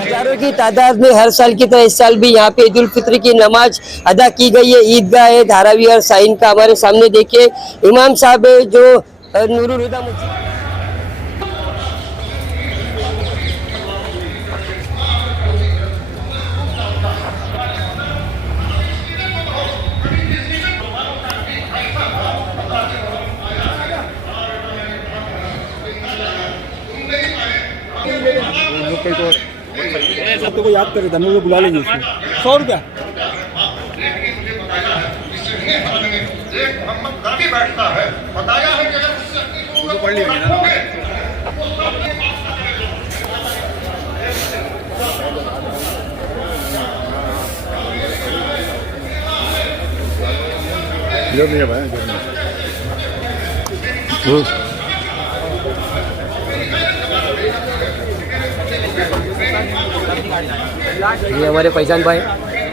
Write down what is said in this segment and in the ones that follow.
हजारों की तादाद में हर साल की तरह इस साल भी यहाँ पे ईद उल फित्र की नमाज अदा की गई है। ईदगाह है धारावी और साइन का हमारे सामने देखिए इमाम साहब है जो नूरुल हुदा मस्जिद सबको याद कर रहे थे, हम लोग बुला लेंगे उसको। 100 रुपया बैठता है बताया है कि अगर उससे पढ़ लिया ये हमारे पहचान भाई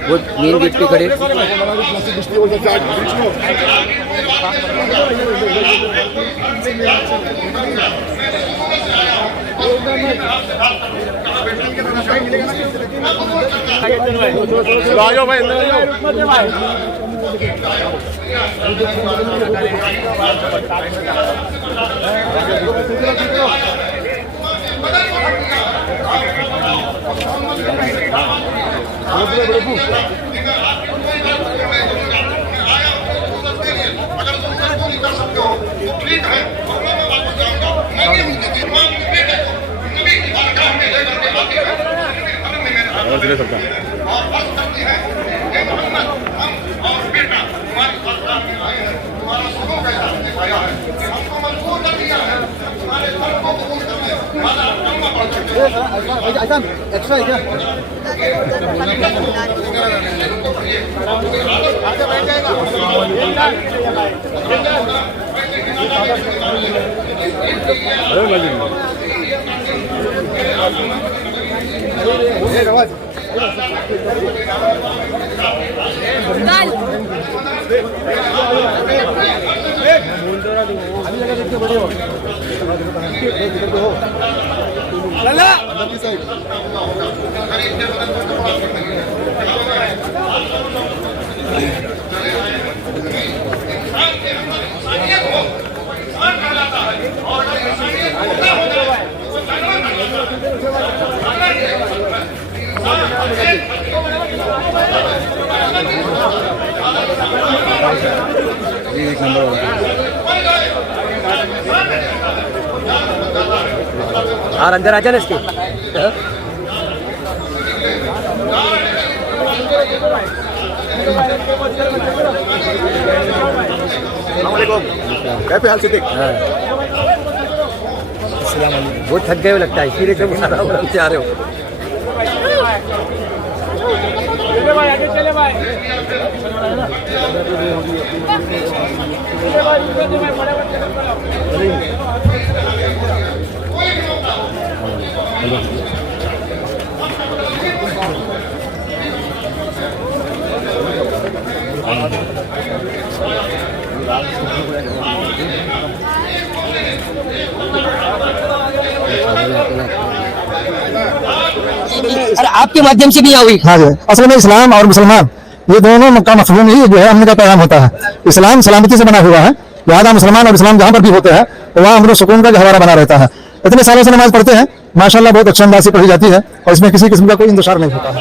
वो मेन गेट पे खड़े एक्स्ट्रा है क्या? एक नंबर और अंदर आ जाना इसके कैसे हाल सिद्दीक? वो थक गए लगता है इसीलिए जब आराम से आ रहे हो। अरे आपके माध्यम से भी यहाँ हुई। हाँ जी, असल में इस्लाम और मुसलमान ये दोनों का मफहूम ही जो है हमने का पैगाम होता है। इस्लाम सलामती से बना हुआ है, लिहाजा मुसलमान और इस्लाम जहाँ पर भी होते हैं वहाँ हम लोग सुकून का गहवारा बना रहता है। इतने सालों से नमाज पढ़ते हैं माशाल्लाह, बहुत अच्छे अंदाज से पढ़ी जाती है और इसमें किसी किस्म का कोई इंतजार नहीं होता है।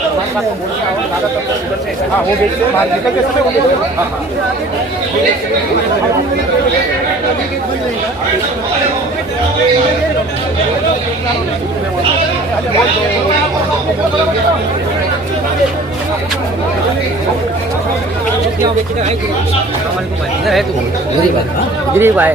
गरीब आए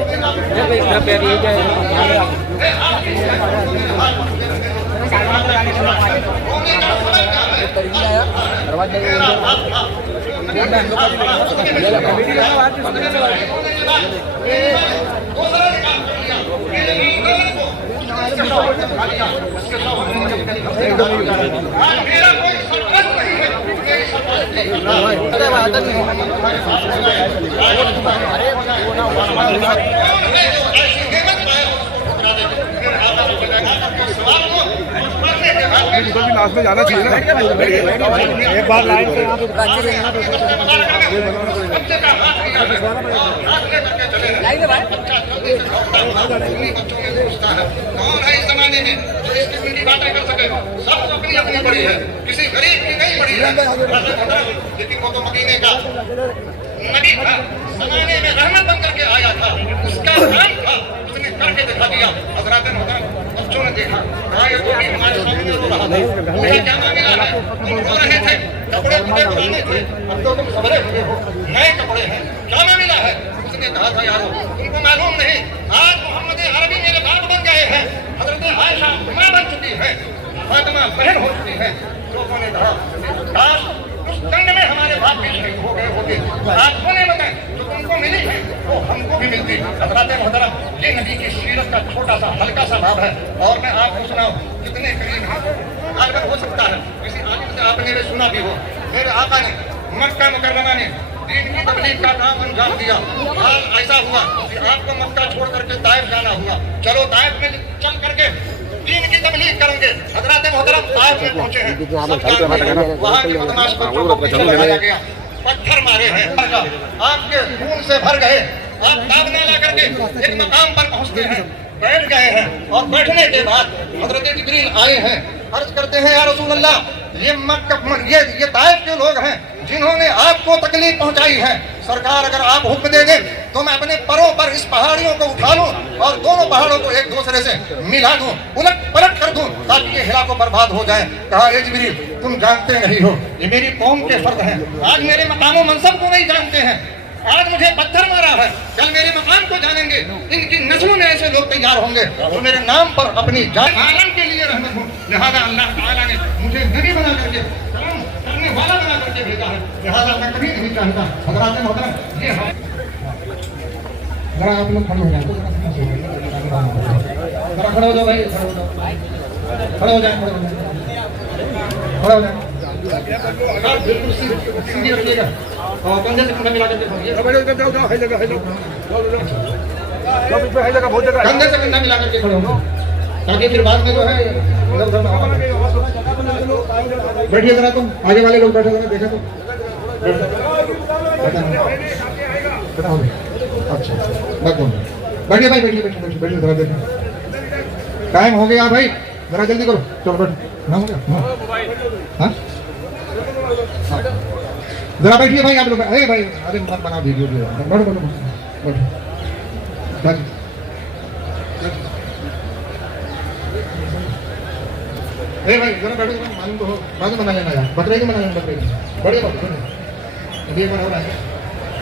लास्ट में जाना चाहिए ना एक बार लाइन से कौन है इस जमाने में जो इसकी मिट्टी बातें कर सके? सब अपनी अपनी बड़ी है, किसी गरीब की नहीं बड़ी है। लेकिन वो तो मदीने का नबी था, जमाने में रहमत बन करके आया था। उसका काम था, उसने करके दिखा दिया। हज़रात मोहतरम बच्चों ने देखा, ये तो भी हमारे सामने रो रहा था। मुझे क्या मामला है? तुम रो रहे थे, कपड़े पुराने थे, अब तो तुम सबरे हुए हो, नए कपड़े हैं, क्या मामला है? उसने कहा था यारो, तुमको मालूम नहीं, आज मोहम्मद अरबी मेरे बाप बन गए हैं, हज़रत आयशा माँ बन चुकी है, फातिमा बहन हो चुकी है। लोगों ने कहा काश उस जंग में हमारे बाप भी शहीद हो गए होते। आपको ने बताया जो तुमको मिली है वो हमको भी मिलती। हज़रत मोहतरम, ये नबी की सीरत का छोटा सा हल्का सा भाव है और मैं आपको सुनाऊं कितने करीब आलम हो सकता है। किसी आलिम से आपने भी सुना भी हो, मेरे आका ने मक्का मुकर्रमा ने दीन की तबलीग का काम अंजाम दिया। हाल ऐसा हुआ कि आपको मक्का छोड़ करके ताइफ जाना हुआ। चलो ताइफ में चल करके दीन की तबलीग करेंगे। हज़रत मोहतरम ताइफ में पहुंचे हैं, वहाँ के बदमाश बच्चों को पीछे लगाया गया, पत्थर मारे हैं, आपके खून से भर गए। आप दागने ला करके एक मकाम पर पहुंचते हैं, बैठ गए हैं और बैठने के बाद हज़रत जिब्रील आए हैं, अर्ज करते हैं या रसूल अल्लाह, ये ताइफ के लोग हैं जिन्होंने आपको तकलीफ पहुंचाई है। सरकार अगर आप हुक्म दे दें तो मैं अपने परों पर इस पहाड़ियों को उठा लूं और दोनों पहाड़ों को एक दूसरे से मिला दूं, उलट पलट कर दूं ताकि ये हिला को बर्बाद हो जाए। कहा ये जिब्रील तुम जानते नहीं हो, ये मेरी कौम के फर्द हैं, आज मेरे मकाम मनसब को नहीं जानते हैं, आज मुझे पत्थर मारा है, कल मेरे मकाम को जानेंगे, इनकी नस्लों में ऐसे लोग तैयार होंगे जो मेरे नाम पर अपनी जान आलम के लिए रहमत हो। लिहाजा अल्लाह ताला ने मुझे नबी बना करके काम करने वाला बना करके भेजा है। लिहाजा मैं कभी नहीं चाहता हज़रात मोहतरम ये जरा आप लोग खड़े हो जाए, जरा खड़े हो जाओ भाई, खड़े हो जाए, खड़े हो जाए, बिल्कुल सीधी रखिएगा और कंधे से कंधा मिला करके कंधे से कंधा मिला करके खड़े हो ताकि फिर बाद में जो है बैठिए जरा, तुम आगे वाले लोग बैठे जरा, देखा तो अच्छा बैठिए भाई, बैठिए बैठिए बैठिए जरा, देखो टाइम हो गया भाई, जरा जल्दी करो, चलो बैठो ना, हो गया हाँ जरा बैठिए भाई आप लोग। अरे भाई, अरे मत बना वीडियो, बैठो बैठो बैठो। अरे भाई जरा बैठो, मालूम तो हो, बाद में बना लेना यार, बकरे की बना लेना, बकरे की बढ़िया बात है, अभी एक बार हो रहा है,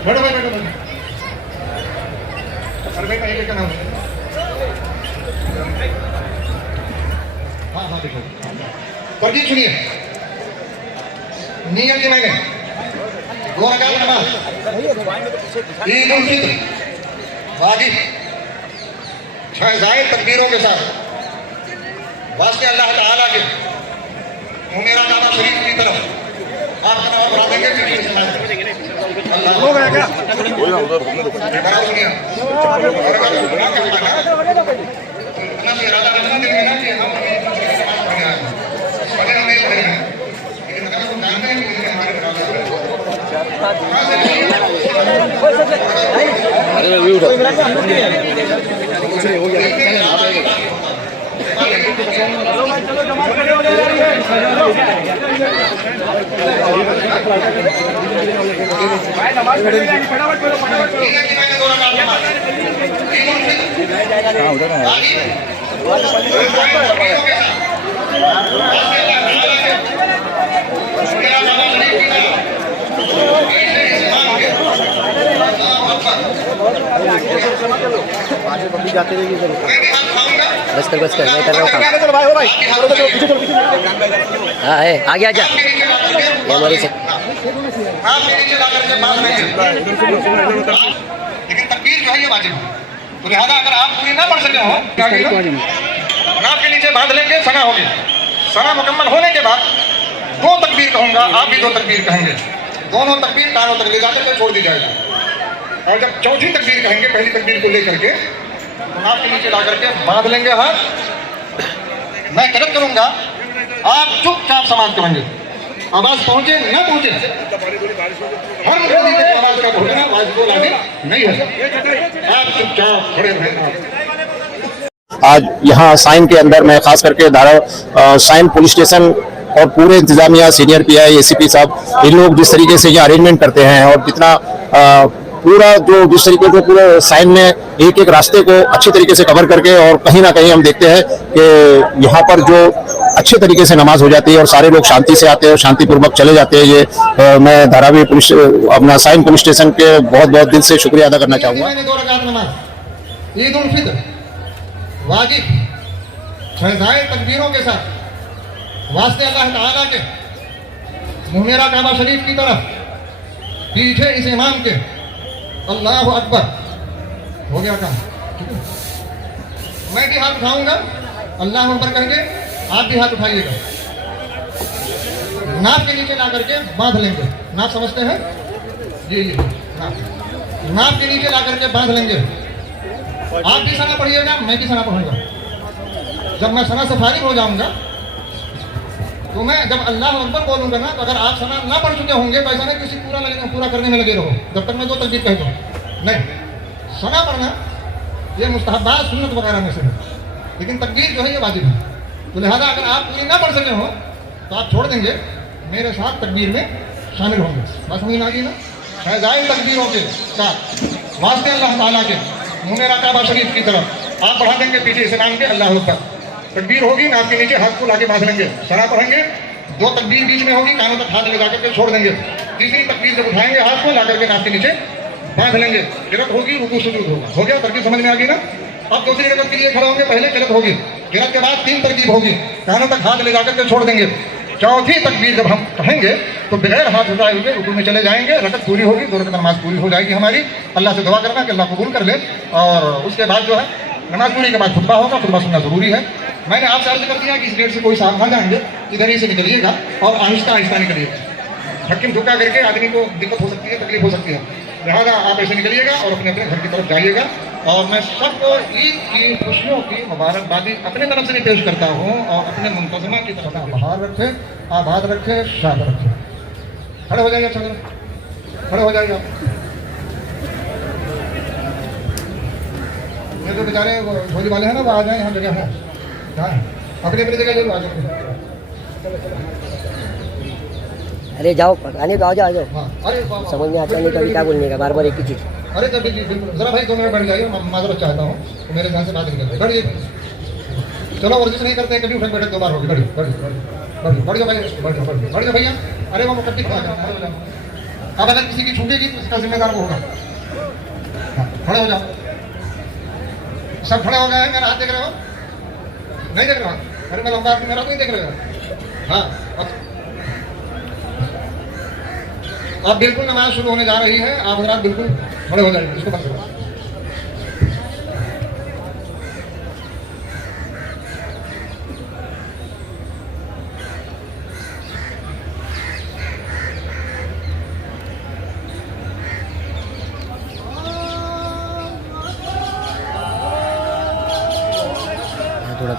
बैठो भाई बैठो बैठो। अरे भाई पहले क्या नाम है? हाँ हाँ देखो, तरकीब सुनिए, नियत की मैंने 2 रकात नमाज, ईद उल फित्र वाजिब 6 जायद तकबीरों के साथ वास्ते अल्लाह ताला के मेरा नामा शरीफ की तरफ आपका नाम बढ़ा देंगे। अल्लाह हो गया क्या? सुनिए इरादा करना दिल में ना कि हम पढ़े नहीं पढ़े हैं, लेकिन अगर हम जानते हैं कि हमारे अरे अभी उठो कुछ नहीं हो गया। बस कर मैं कर रहा हूँ हाँ है आगे आजा ये हमारी से लेकिन तकबीर जो है ये वाजिब है, तो लिहाजा अगर आप पूरी ना पढ़ सके हो नाक के नीचे बांध लेंगे, सना होगी। सना मुकम्मल होने के बाद 2 तकबीर कहूँगा, आप भी 2 तकबीर कहेंगे। दोनों तकबीर कानों तक ले जाकर के छोड़ दी जाएगी। और जब चौथी तकबीर कहेंगे, पहली तकबीर को लेकर के नाक के नीचे ला करके बांध लेंगे हाथ। मैं किरत करूँगा, आप चुपचाप समाप्त करेंगे। आवाज पहुंचे ना पहुंचे, हर मुकद्दमे की आवाज का भोगना आवाज को लाजिम नहीं है। आप चुपचाप खड़े रहना। आज यहाँ साइन के अंदर मैं खास करके साइन पुलिस स्टेशन और पूरे इंतजामिया, सीनियर पीआई, एसीपी साहब, इन लोग जिस तरीके से ये अरेंजमेंट करते हैं और कितना पूरा जो जिस तरीके से पूरे साइन में एक एक रास्ते को अच्छे तरीके से कवर करके, और कहीं ना कहीं हम देखते हैं कि यहाँ पर जो अच्छे तरीके से नमाज हो जाती है और सारे लोग शांति से आते हैं और शांतिपूर्वक चले जाते हैं। ये मैं धारावी पुलिस अपना साइन पुलिस स्टेशन के बहुत बहुत दिल से शुक्रिया अदा करना चाहूँगा। ईद उल फित्र वाजिब फैज़ाए तकबीरों के साथ वास्ते अल्लाह ताला के मुमेरा काबा शरीफ की तरफ पीछे इस इमाम के अल्लाह अकबर हो गया काम। मैं भी हाथ उठाऊंगा, अल्लाह अकबर कहेंगे, आप भी हाथ उठाइएगा। नाप के नीचे ला करके बांध लेंगे। नाप समझते हैं? ये नाप के नीचे ला करके बांध लेंगे। आप भी सना पढ़िएगा, मैं भी सना पढ़ूंगा। जब मैं सना से फारिग हो जाऊंगा तो मैं जब अल्लाह अकबर बोलूंगा ना, तो अगर आप सना ना पढ़ चुके होंगे तो ऐसा नहीं किसी पूरा करने में लगे रहो जब तक मैं 2 तकबीर कह दूं। नहीं, सना पढ़ना ये मुस्तहब्बात सुन्नत वगैरह में से है, लेकिन तकबीर जो है ये वाजिब है। तो लिहाजा अगर आप पूरी ना पढ़ सके हो तो आप छोड़ देंगे, मेरे साथ तकबीर में शामिल होंगे। बस समझ में आ गई ना? फैज़ाए तकबीरों के साथ वास्ते अल्लाह ताला के मुमेरा काबा शरीफ की तरफ आप बढ़ा देंगे पीछे इस नाम के अल्लाह अकबर। तकबीर होगी, नाक के नीचे हाथ को लाके बांध लेंगे, सना पढ़ेंगे। 2 तकबीर बीच में होगी, कानों तक हाथ ले जाकर के छोड़ देंगे। तीसरी तकबीर जब उठाएंगे हाथ को ला करके नाक के नीचे बांध लेंगे। किरत होगी, रुकू सुजूद होगा। हो गया? तरकीब समझ में आ गई ना? अब दूसरी रकत के लिए खड़े होंगे, पहले किरत होगी, किरत के बाद 3 तरकीब होगी, कानों तक हाथ ले जाकर के छोड़ देंगे। चौथी तकबीर जब हम कहेंगे तो बगैर हाथ उठाए हुए रुकू में चले जाएंगे। रकत पूरी होगी, 2 रकत नमाज पूरी हो जाएगी हमारी। अल्लाह से दुआ करना कि अल्लाह कबूल कर ले। और उसके बाद जो है नमाज पूरी के बाद खुतबा होगा। खुतबा सुनना जरूरी है। मैंने आपसे अर्ज कर दिया कि इस गेट से कोई साथ ना जाएंगे, इधर ही से निकलिएगा और आहिस्ता आहिस्ता निकलिएगा। धक्के धुक्का करके आदमी को दिक्कत हो सकती है, तकलीफ हो सकती है। लिहाजा आप ऐसे निकलिएगा और अपने अपने घर की तरफ जाइएगा। और मैं सबको ईद की खुशियों की मुबारकबादी अपने तरफ से नहीं पेश करता हूँ, और अपने मुंतज़िमा की तरफ बहार रखे, आबाद रखे, शाद रखे। खड़े हो जाइए, अच्छा खड़े हो जाइए आप। ये जो बेचारे झोली वाले हैं ना, वो आ जाए, यहाँ जगह है, अपनी अपनी जगह जरूर आ जाए। अरे जाओ आने तो आ जाओ। अरे समझ में आता नहीं कभी क्या बोलने का, बार बार एक ही चीज। अरे कभी जरा भाई 2 मिनट बैठ जाइए, मैं माजरत चाहता हूँ, तो मेरे ध्यान से बात नहीं करते। बैठिए, चलो वर्जिश नहीं करते, कभी उठक बैठक 2 बार होगी। बढ़िए भाई, बढ़ जाओ भैया। अरे वो मुकद्दम खड़ा करना है। अब अगर किसी की छूटेगी तो इसका जिम्मेदार वो होगा। खड़े हो जाओ, सब खड़े हो गए हैं। मेरा हाथ देख रहे हो? नहीं देख रहा? अरे मैं लंबा मेरा तो नहीं देख रहे हो? हाँ, अब बिल्कुल नमाज शुरू होने जा रही है। आप हजरात बिल्कुल खड़े हो जाएंगे, इसको बंद करो। थोड़ा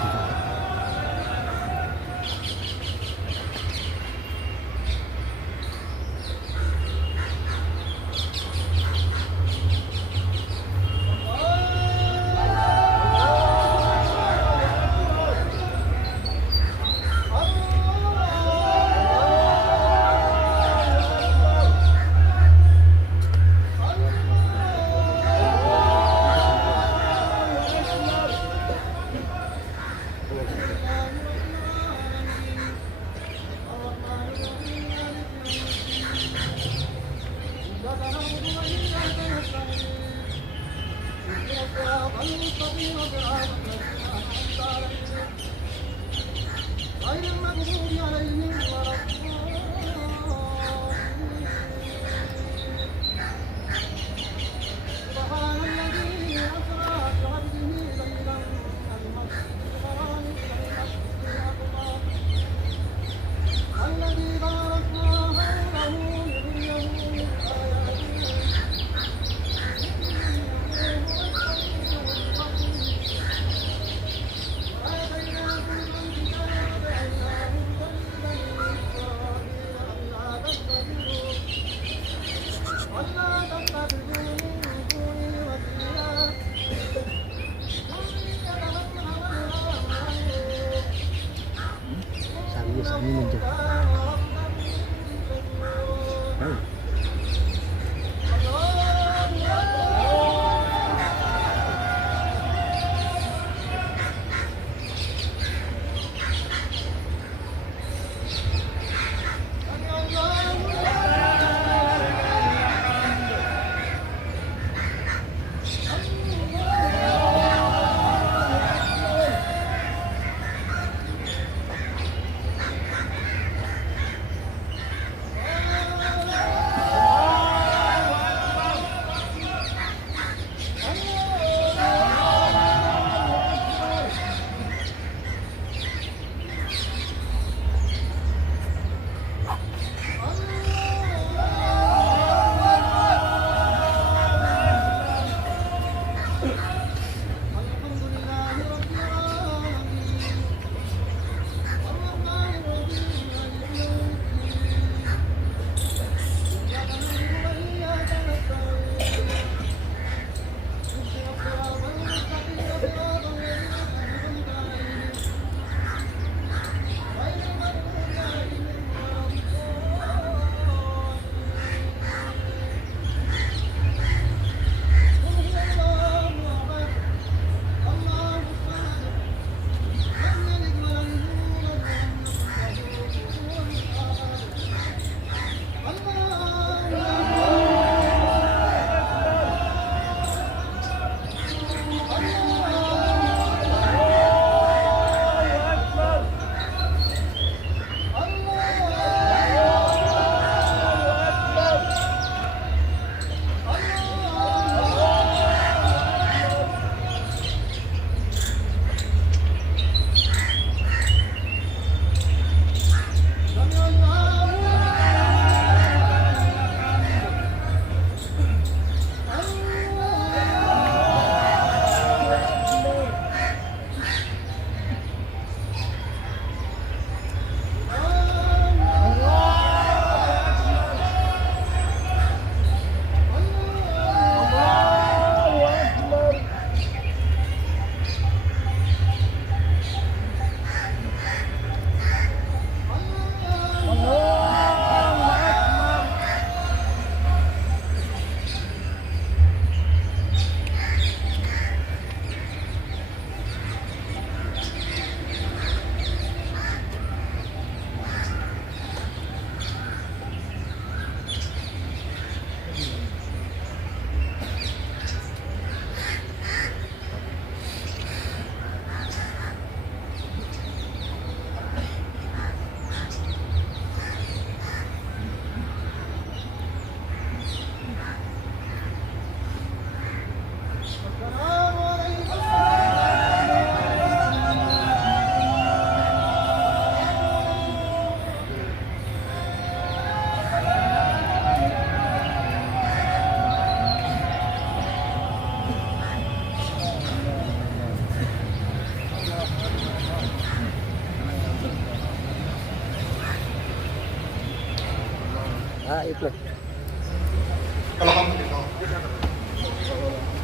एक मिनट.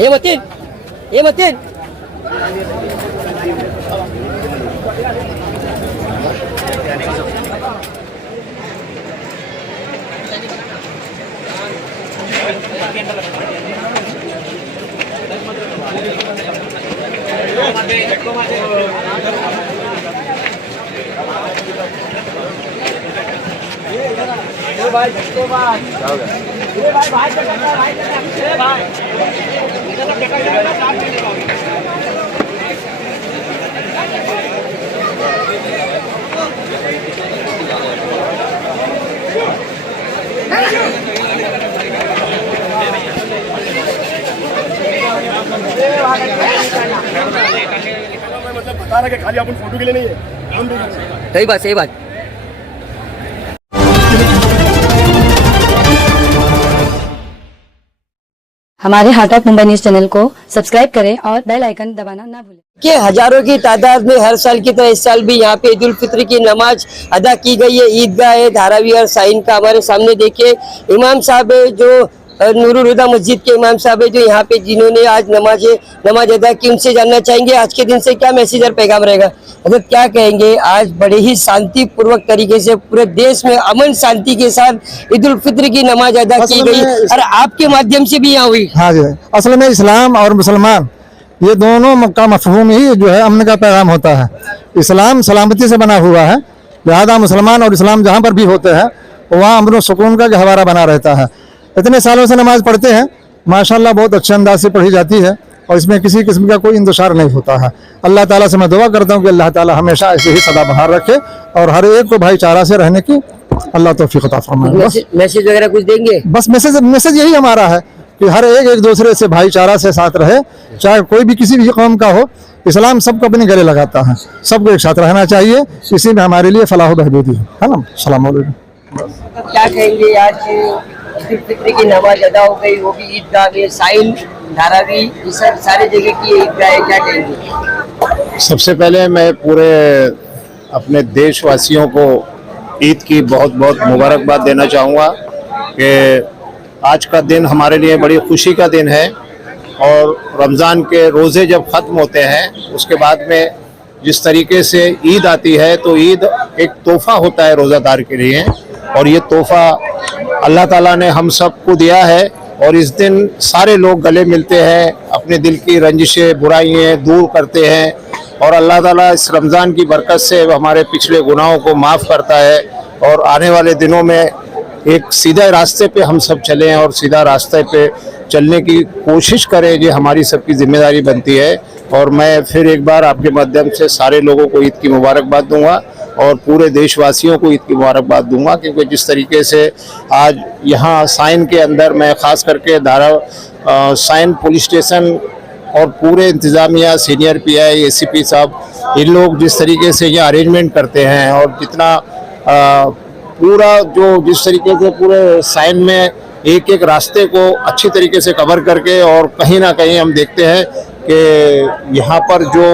ये मतीन मतलब बता रहा कि खाली अपन फोटो के लिए नहीं है, हम भी सही बात सही बात. हमारे heart of Mumbai news channel को सब्सक्राइब करें और बेल आइकन दबाना ना भूलें. के हजारों की तादाद में हर साल की तरह इस साल भी यहाँ पे ईद उल फित्र की नमाज अदा की गई है. ईदगाह है धारावी और साइन का हमारे सामने देखिए. इमाम साहब है जो नूरुल हुदा मस्जिद के इमाम साहब है जो यहाँ पे जिन्होंने आज नमाज अदा की. उनसे जानना चाहेंगे आज के दिन से क्या मैसेज और पैगाम रहेगा. मतलब क्या कहेंगे, आज बड़े ही शांति पूर्वक तरीके से पूरे देश में अमन शांति के साथ ईद उल फित्र की नमाज अदा की गई और आपके माध्यम से भी यहाँ हुई. हाँ जी, असल में इस्लाम और मुसलमान ये दोनों का मफहूम ही जो है अमन का पैगाम होता है. इस्लाम सलामती से बना हुआ है, लिहाजा मुसलमान और इस्लाम जहाँ पर भी होते हैं वहाँ अमन सुकून का गहवारा बना रहता है। इतने सालों से नमाज पढ़ते हैं, माशाल्लाह बहुत अच्छे अंदाज से पढ़ी जाती है और इसमें किसी किस्म का कोई इंतशार नहीं होता है। अल्लाह ताला से मैं दुआ करता हूँ कि अल्लाह ताला हमेशा ऐसे ही सदाबहार रखे और हर एक को भाईचारा से रहने की अल्लाह तौफीक अता फरमाए। मैसेज वगैरह कुछ देंगे? बस मैसेज यही हमारा है कि हर एक दूसरे से भाईचारा से साथ रहे, चाहे कोई भी किसी भी कौम का हो। इस्लाम सबको अपने गले लगाता है, सबको एक साथ रहना चाहिए, इसी में हमारे लिए फलाह बहबूदी है ना। अस्सलाम वालेकुम। क्या कहेंगे, आज ईद उल फित्र की नमाज अदा हो गई, वो भी ईदगाह में, साइन, धारावी, ये सब सारे जगह की ईदगाह है, क्या कहेंगे? सबसे पहले मैं पूरे अपने देशवासियों को ईद की बहुत बहुत मुबारकबाद देना चाहूँगा कि आज का दिन हमारे लिए बड़ी खुशी का दिन है और रमज़ान के रोज़े जब ख़त्म होते हैं उसके बाद में जिस तरीके से ईद आती है तो ईद एक तोहफ़ा होता है रोज़ादार के लिए और ये तोहफ़ा अल्लाह ताला ने हम सबको दिया है और इस दिन सारे लोग गले मिलते हैं, अपने दिल की रंजिशें बुराइयां दूर करते हैं और अल्लाह ताला इस रमज़ान की बरकत से हमारे पिछले गुनाहों को माफ़ करता है और आने वाले दिनों में एक सीधे रास्ते पे हम सब चलें और सीधा रास्ते पे चलने की कोशिश करें, ये हमारी सबकी जिम्मेदारी बनती है। और मैं फिर एक बार आपके माध्यम से सारे लोगों को ईद की मुबारकबाद दूंगा और पूरे देशवासियों को ईद की मुबारकबाद दूंगा, क्योंकि जिस तरीके से आज यहाँ साइन के अंदर मैं ख़ास करके साइन पुलिस स्टेशन और पूरे इंतज़ामिया, सीनियर पीआई, एसीपी साहब, इन लोग जिस तरीके से ये अरेंजमेंट करते हैं और जितना पूरा जो जिस तरीके से पूरे साइन में एक एक रास्ते को अच्छी तरीके से कवर करके और कहीं ना कहीं हम देखते हैं कि यहाँ पर जो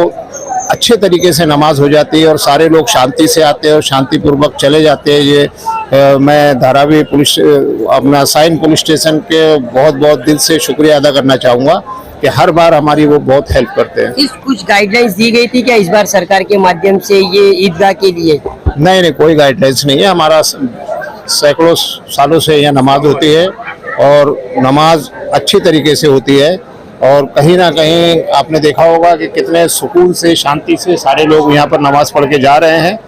अच्छे तरीके से नमाज हो जाती है और सारे लोग शांति से आते हैं और शांतिपूर्वक चले जाते हैं। ये मैं धारावी पुलिस अपना साइन पुलिस स्टेशन के बहुत बहुत दिल से शुक्रिया अदा करना चाहूँगा कि हर बार हमारी वो बहुत हेल्प करते हैं। इस कुछ गाइडलाइंस दी गई थी क्या इस बार सरकार के माध्यम से ये ईदगाह के लिए? नहीं, कोई गाइडलाइंस नहीं है। हमारा सैकड़ों सालों से यहाँ नमाज होती है और नमाज अच्छी तरीके से होती है और कहीं ना कहीं आपने देखा होगा कि कितने सुकून से, शांति से सारे लोग यहाँ पर नमाज पढ़ के जा रहे हैं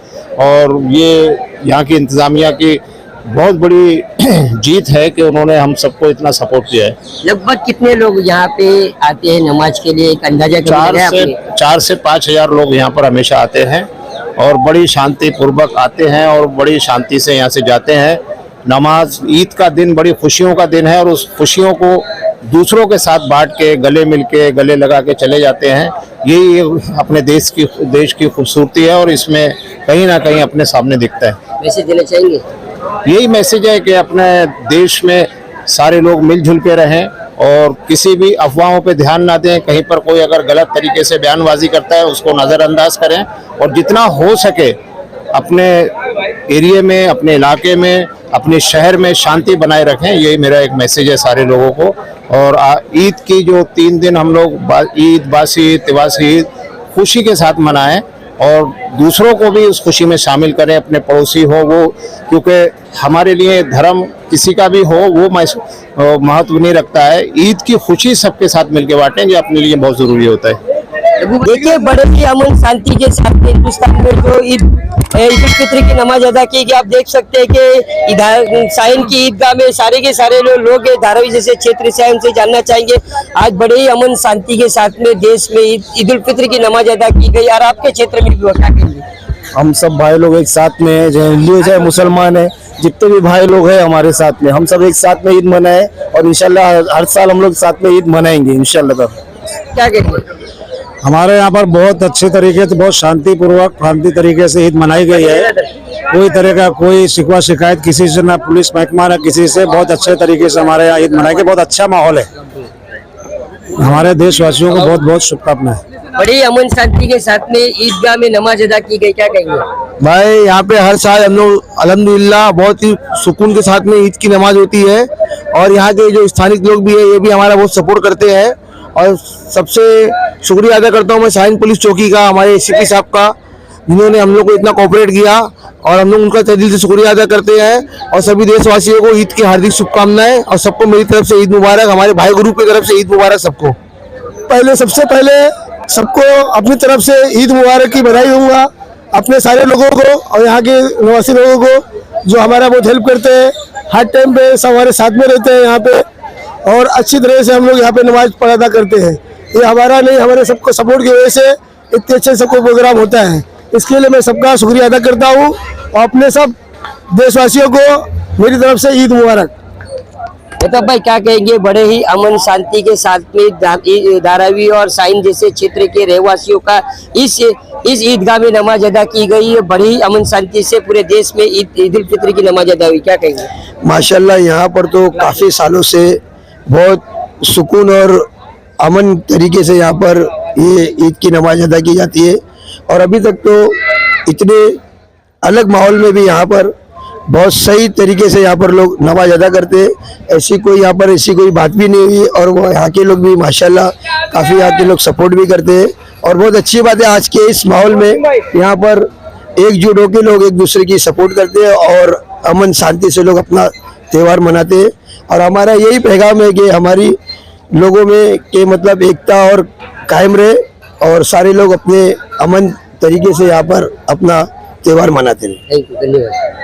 और ये यहाँ की इंतज़ामिया की बहुत बड़ी जीत है कि उन्होंने हम सबको इतना सपोर्ट किया है। लगभग कितने लोग यहाँ पे आते हैं नमाज के लिए, एक अंदाजा? 4 से 5 हज़ार लोग यहाँ पर हमेशा आते हैं और बड़ी शांति पूर्वक आते हैं और बड़ी शांति से यहाँ से जाते हैं। नमाज ईद का दिन बड़ी खुशियों का दिन है और उस खुशियों को दूसरों के साथ बांट के, गले मिल के, गले लगा के चले जाते हैं। यही अपने देश की खूबसूरती है और इसमें कहीं ना कहीं अपने सामने दिखता है। मैसेज देना चाहेंगे? यही मैसेज है कि अपने देश में सारे लोग मिलजुल के रहें और किसी भी अफवाहों पे ध्यान ना दें। कहीं पर कोई अगर गलत तरीके से बयानबाजी करता है उसको नज़रअंदाज करें और जितना हो सके अपने एरिया में, अपने इलाके में, अपने शहर में शांति बनाए रखें। यही मेरा एक मैसेज है सारे लोगों को। और ईद की जो 3 दिन हम लोग ईद, बासी ईद, तिवासी ईद खुशी के साथ मनाएं और दूसरों को भी उस खुशी में शामिल करें, अपने पड़ोसी हो वो, क्योंकि हमारे लिए धर्म किसी का भी हो वो महत्व नहीं रखता है। ईद की खुशी सबके साथ मिलकर बांटें, ये अपने लिए बहुत ज़रूरी होता है। देखिए, बड़े ही अमन शांति के साथ हिंदुस्तान में जो ईद उल फित्र की नमाज अदा की गई, आप देख सकते हैं कि इधर साइन की ईदगाह में सारे के सारे लोग धारावी जैसे क्षेत्र से उनसे जानना चाहेंगे। आज बड़े ही अमन शांति के साथ में देश में ईद उल फित्र की नमाज अदा की गई और आपके क्षेत्र में भी क्या कहेंगे? हम सब भाई लोग एक साथ में है, चाहे हिंदू है चाहे मुसलमान है, जितने भी भाई लोग हैं हमारे साथ में, हम सब एक साथ में ईद मनाए और इंशाल्लाह हर साल हम लोग साथ में ईद मनाएंगे इंशाल्लाह। क्या कहेंगे? हमारे यहाँ पर बहुत अच्छे तरीके से, बहुत शांति तरीके से ईद मनाई गई है। कोई तरह का कोई शिकवा शिकायत किसी से ना, पुलिस महकमा ना किसी से, बहुत अच्छे तरीके से हमारे यहाँ ईद मनाई गई। बहुत अच्छा माहौल है। हमारे देशवासियों को बहुत बहुत शुभकामनाएं। बड़ी अमन शांति के साथ में ईदगाह में नमाज अदा की गई, क्या कहेंगे? भाई यहाँ पे हर साल हम लोग अल्हम्दुलिल्लाह बहुत ही सुकून के साथ में ईद की नमाज होती है और यहाँ के जो स्थानिक लोग भी है ये भी हमारा बहुत सपोर्ट करते हैं। और सबसे शुक्रिया अदा करता हूँ मैं साइन पुलिस चौकी का, हमारे एसीपी साहब का, जिन्होंने हम लोग को इतना कोऑपरेट किया और हम लोग उनका तहे दिल से शुक्रिया अदा करते हैं। और सभी देशवासियों को ईद की हार्दिक शुभकामनाएं और सबको मेरी तरफ से ईद मुबारक, हमारे भाई ग्रुप की तरफ से ईद मुबारक सबको। सबसे पहले सबको अपनी तरफ से ईद मुबारक की बधाई दूंगा अपने सारे लोगों को और यहाँ के निवासी लोगों को जो हमारा बहुत हेल्प करते हैं, हर टाइम पे सब हमारे साथ में रहते हैं यहाँ पे, और अच्छी तरह से हम लोग यहाँ पे नमाज अदा करते हैं। ये हमारा नहीं, हमारे सबको सपोर्ट की वजह से इतने अच्छे सबको प्रोग्राम होता है। इसके लिए मैं सबका शुक्रिया अदा करता हूँ और अपने सब देशवासियों को मेरी तरफ से ईद मुबारक। तो भाई क्या कहेंगे, बड़े ही अमन शांति के साथ में धारावी और साइन जैसे क्षेत्र के रहवासियों का इस ईदगाह में नमाज अदा की गई है। बड़ी ही अमन शांति से पूरे देश में ईद उल फित्र की नमाज अदा हुई, क्या कहेंगे? माशाल्लाह यहाँ पर तो काफ़ी सालों से बहुत सुकून और अमन तरीके से यहाँ पर ये ईद की नमाज अदा की जाती है, और अभी तक तो इतने अलग माहौल में भी यहाँ पर बहुत सही तरीके से यहाँ पर लोग नमाज अदा करते हैं। ऐसी कोई बात भी नहीं हुई, और वो यहाँ के लोग भी माशाल्लाह काफ़ी यहाँ के लोग सपोर्ट भी करते हैं। और बहुत अच्छी बात है, आज के इस माहौल में यहाँ पर एकजुट होकर लोग एक दूसरे की सपोर्ट करते हैं और अमन शांति से लोग अपना त्यौहार मनाते हैं। और हमारा यही पैगाम है कि हमारी लोगों में के मतलब एकता और कायम रहे, और सारे लोग अपने अमन तरीके से यहाँ पर अपना त्यौहार मनाते हैं। धन्यवाद।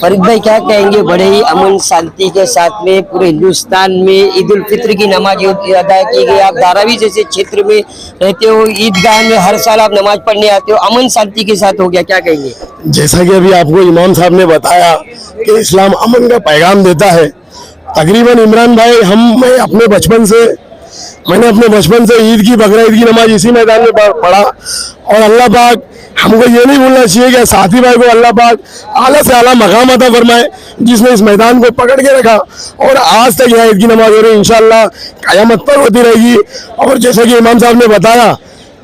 फरीद भाई क्या कहेंगे, बड़े ही अमन शांति के साथ में पूरे हिंदुस्तान में ईद उल फित्र की नमाज अदा की गई। आप धारावी जैसे क्षेत्र में रहते हो, ईदगाह में हर साल आप नमाज पढ़ने आते हो, अमन शांति के साथ हो गया, क्या कहेंगे? जैसा कि अभी आपको इमाम साहब ने बताया कि इस्लाम अमन का पैगाम देता है। तकरीबन इमरान भाई मैंने अपने बचपन से ईद की बकरा ईद की नमाज इसी मैदान में पढ़ा, और अल्लाह पाक हमको ये नहीं भूलना चाहिए कि साथी भाई को अल्लाह पाक आला से आला मकाम अता फरमाए, जिसने इस मैदान को पकड़ के रखा और आज तक यहाँ ईद की नमाज हो रही है। इंशाअल्लाह क़यामत पर होती रहेगी। और जैसे कि इमाम साहब ने बताया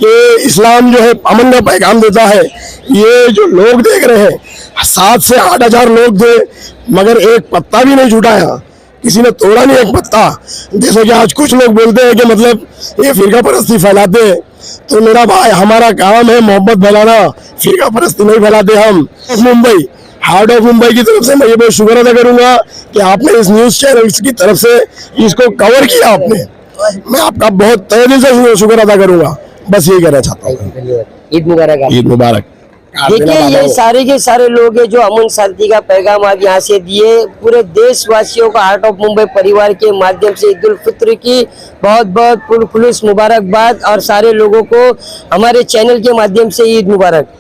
कि इस्लाम जो है अमन का पैगाम देता है। ये जो लोग देख रहे हैं, 7 से 8 हज़ार लोग थे, मगर एक पत्ता भी नहीं छूटा यहाँ, किसी ने तोड़ा नहीं एक पत्ता। जैसे कि आज कुछ लोग बोलते हैं कि मतलब ये फिरका परस्ती फैलाते हैं, तो मेरा भाई हमारा काम है मोहब्बत फैलाना, फिरका परस्ती नहीं फैलाते हम। मुंबई हार्ट ऑफ मुंबई की तरफ से मैं ये बहुत शुक्र अदा करूंगा कि आपने इस न्यूज़ चैनल की तरफ से इसको कवर किया आपने, मैं आपका बहुत तहे दिल से शुक्र अदा करूंगा। बस यही कहना चाहता हूँ। ईद मुबारक। ईद मुबारक। देखिए ये सारे के सारे लोग हैं जो अमन शांति का पैगाम आज यहाँ से दिए। पूरे देशवासियों का हार्ट ऑफ मुंबई परिवार के माध्यम से ईद उल फित्र की बहुत बहुत पुरखुलूस मुबारकबाद, और सारे लोगों को हमारे चैनल के माध्यम से ईद मुबारक।